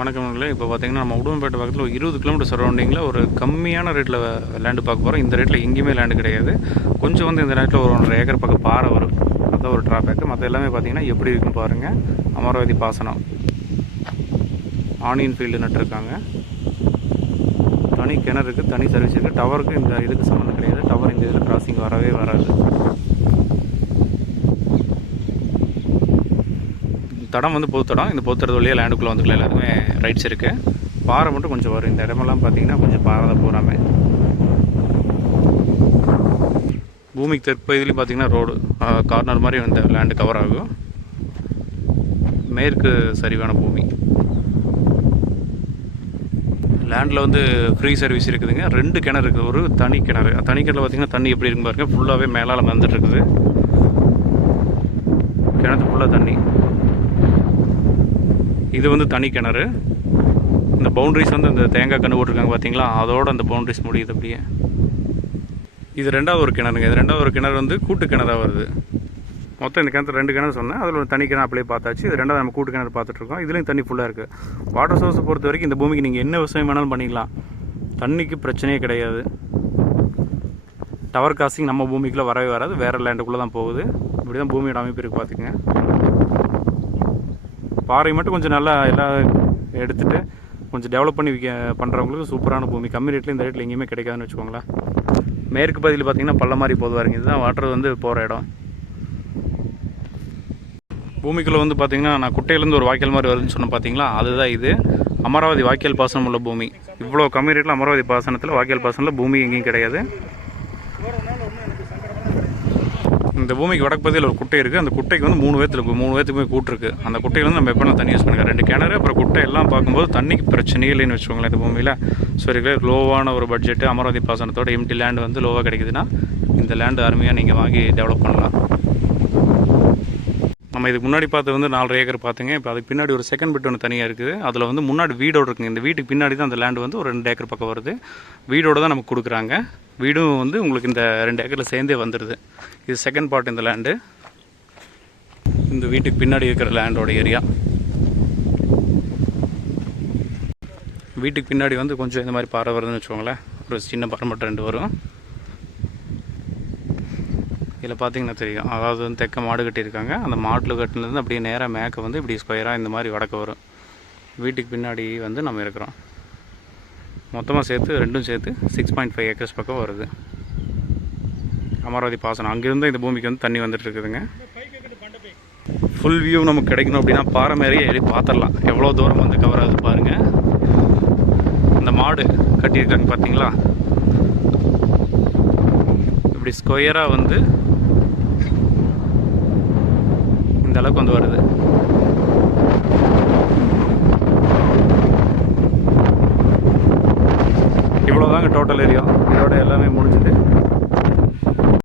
வணக்கம் நண்பர்களே. இப்போ பார்த்தீங்கன்னா நம்ம உடும்பேட்டை பக்கத்தில் ஒரு இருபது கிலோமீட்டர் சரௌண்டிங்கில் ஒரு கம்மியான ரேட்டில் லேண்டு பார்க்க போகிறோம் இந்த ரேட்டில் எங்கேயுமே லேண்டு கிடையாது. கொஞ்சம் வந்து இந்த ரேட்டில் ஒரு ஒன்றரை ஏக்கர் பக்கம் பாறை வரும். அதான் ஒரு ட்ராபேக்கு மற்ற எல்லாமே பார்த்தீங்கன்னா எப்படி இருக்குன்னு பாருங்கள் அமராவதி பாசனம். ஆனியன் ஃபீல்டு நட்டுருக்காங்க. தனி கிணறு இருக்குது தனி சர்வீஸ் இருக்குது டவருக்கு இந்த இதுக்கு சம்மந்தம் கிடையாது. டவர் இந்த இதில் கிராசிங் வரவே வராது. தடம் வந்து பொது தடம். இந்த பொது தடத்து வழியாக லேண்டுக்குள்ளே வந்துக்கலாம் எல்லாருமே ரைட்ஸ் இருக்குது பாறை மட்டும் கொஞ்சம் வரும். இந்த இடமெல்லாம் பார்த்தீங்கன்னா கொஞ்சம் பாறை தான் பூராமே பூமிக்கு தெற்கு இதுலேயும் பார்த்தீங்கன்னா ரோடு கார்னர் மாதிரி இந்த லேண்டு கவர் ஆகும். மேற்கு சரிவான பூமி. லேண்டில் வந்து ஃப்ரீ சர்வீஸ் இருக்குதுங்க. ரெண்டு கிணறு இருக்குது ஒரு தனி கிணறு. தனி கிணறு பார்த்தீங்கன்னா தண்ணி எப்படி இருக்கும் பாருங்க? ஃபுல்லாகவே மேலால் வந்துட்டு இருக்குது. கிணத்து ஃபுல்லாக தண்ணி. இது வந்து தனி கிணறு. இந்த பவுண்ட்ரிஸ் வந்து இந்த தேங்காய் கன்று போட்டிருக்காங்க பார்த்தீங்களா அதோட அந்த பவுண்ட்ரிஸ் முடியுது அப்படியே. இது ரெண்டாவது ஒரு கிணறுங்க. இது ரெண்டாவது ஒரு கிணறு வந்து கூட்டு கிணறாக வருது. மொத்தம் இந்த கிணத்துல ரெண்டு கிணறு சொன்னேன். அதில் ஒரு தனி கிணறு அப்படியே பார்த்தாச்சு. இது ரெண்டாவது நம்ம கூட்டு கிணறு பார்த்துட்ருக்கோம் இதுலேயும் தண்ணி ஃபுல்லாக இருக்குது வாட்டர் சோர்ஸை பொறுத்த வரைக்கும் இந்த பூமிக்கு நீங்கள் என்ன விவசாயம் வேணாலும் பண்ணிக்கலாம். தண்ணிக்கு பிரச்சனையே கிடையாது. டவர் காசிங் நம்ம பூமிக்குள்ளே வரவே வராது. வேறு லேண்டுக்குள்ளே தான் போகுது. இப்படி தான் பூமியோட அமைப்பு இருக்குது பார்த்துக்கங்க பாறை மட்டும் கொஞ்சம் நல்லா எல்லாம் எடுத்துகிட்டு கொஞ்சம் டெவலப் பண்ணி விற்க பண்ணுறவங்களுக்கு சூப்பரான பூமி. கம்மி ரேட்டில் இந்த ரேட்டில் எங்கேயுமே கிடைக்காதுன்னு வச்சுக்கோங்களேன். மேற்கு பகுதியில் பார்த்தீங்கன்னா பள்ள மாதிரி போதுவாருங்க இதுதான் வாட்டர் வந்து போகிற இடம். பூமிக்குள்ளே வந்து பார்த்திங்கன்னா நான் குட்டையிலேருந்து ஒரு வாய்க்கால் மாதிரி வருதுன்னு சொன்னேன் பார்த்தீங்களா அதுதான் இது. அமராவதி வாய்க்கால் பாசனம் உள்ள பூமி. இவ்வளோ கம்மி ரேட்டில் அமராவதி பாசனத்தில் வாய்க்கால் பாசனத்தில் பூமி எங்கேயும் கிடையாது. இந்த பூமிக்கு வடக்கு பகுதியில் ஒரு குட்டை இருக்குது அந்த குட்டைக்கு வந்து மூணு வேத்துல மூணு வேத்துக்குமே கூட்டு இருக்குது அந்த குட்டையில வந்து நம்ம எப்போ தண்ணி யூஸ் பண்ணிக்கலாம். ரெண்டு கிணறு அப்புறம் குட்டை எல்லாம் பார்க்கும்போது தண்ணிக்கு பிரச்சனையே இல்லைன்னு வச்சுக்கோங்களேன் இந்த பூமியில். ஸோ இருக்கிற லோவான ஒரு பட்ஜெட்டு அமராவதி பாசனத்தோட எம்டி லேண்டு வந்து லோவாக கிடைக்குதுன்னா இந்த லேண்டு அருமையாக நீங்கள் வாங்கி டெவலப் பண்ணலாம். நம்ம இதுக்கு முன்னாடி பார்த்தது வந்து நாலரை ஏக்கர் பார்த்துங்க. இப்போ அதுக்கு பின்னாடி ஒரு செகண்ட் பிட் ஒன்று தனியாக இருக்குது. அதில் வந்து முன்னாடி வீடோடு இருக்குங்க. இந்த வீட்டுக்கு பின்னாடி தான் அந்த லேண்டு வந்து ஒரு ரெண்டு ஏக்கர் பக்கம் வருது. வீடோடு தான் நமக்கு கொடுக்குறாங்க. வீடும் வந்து உங்களுக்கு இந்த ரெண்டு ஏக்கரில் சேர்ந்தே வந்துடுது இது செகண்ட் பார்ட் இந்த லேண்டு இந்த வீட்டுக்கு பின்னாடி இருக்கிற லேண்டோட ஏரியா வீட்டுக்கு பின்னாடி வந்து கொஞ்சம் இந்த மாதிரி பாறை வருதுன்னு வச்சுக்கோங்களேன். ஒரு சின்ன பாறை மட்டும் ரெண்டு வரும். இதில் பார்த்தீங்கன்னா தெரியும். அதாவது வந்து தெக்க மாடு கட்டியிருக்காங்க. அந்த மாட்டில் கட்டினது அப்படியே நேராக மேக்க வந்து இப்படி ஸ்கொயராக இந்த மாதிரி வடக்க வரும். வீட்டுக்கு பின்னாடி வந்து நம்ம இருக்கிறோம். மொத்தமாக சேர்த்து ரெண்டும் சேர்த்து சிக்ஸ் பாயிண்ட் ஃபைவ் ஏக்கர்ஸ் பக்கம் வருது. அமராவதி பாசனம். அங்கேருந்து இந்த பூமிக்கு வந்து தண்ணி வந்துட்டு இருக்குதுங்க. ஃபுல் வியூ நமக்கு கிடைக்கணும் அப்படின்னா பாறை மேலேயே ஏறி பார்த்துடலாம். எவ்வளோ தூரம் வந்து கவர் ஆகுது பாருங்கள் இந்த மாடு கட்டியிருக்காங்க பார்த்தீங்களா? இப்படி ஸ்கொயராக வந்து இந்த அளவுக்கு வந்து வருது. இவ்வளோதாங்க டோட்டல் ஏரியா இதோட எல்லாமே முடிஞ்சுட்டு